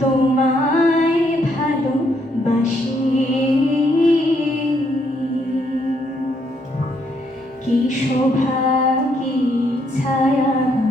তোমায় ভালোবাসি। কি শোভা কি ছায়া।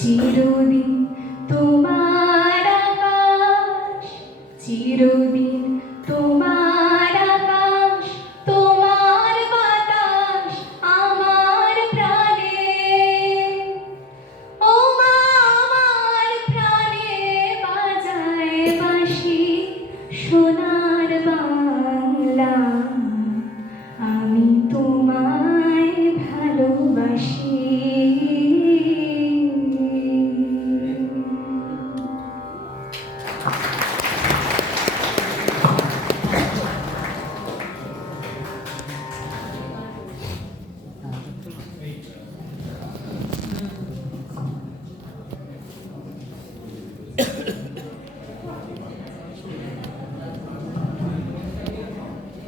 See you.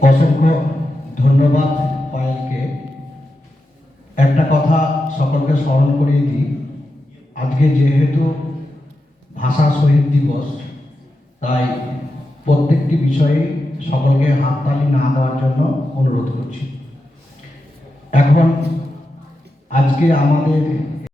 অসংখ্য ধন্যবাদ পায়েলকে। একটা কথা সকলকে স্মরণ করিয়ে দিই। আজকে যেহেতু ভাষা শহীদ দিবস, তাই প্রত্যেকটি বিষয়ে সকলকে হাততালি না দেওয়ার জন্য অনুরোধ করছি। এখন আজকে আমাদের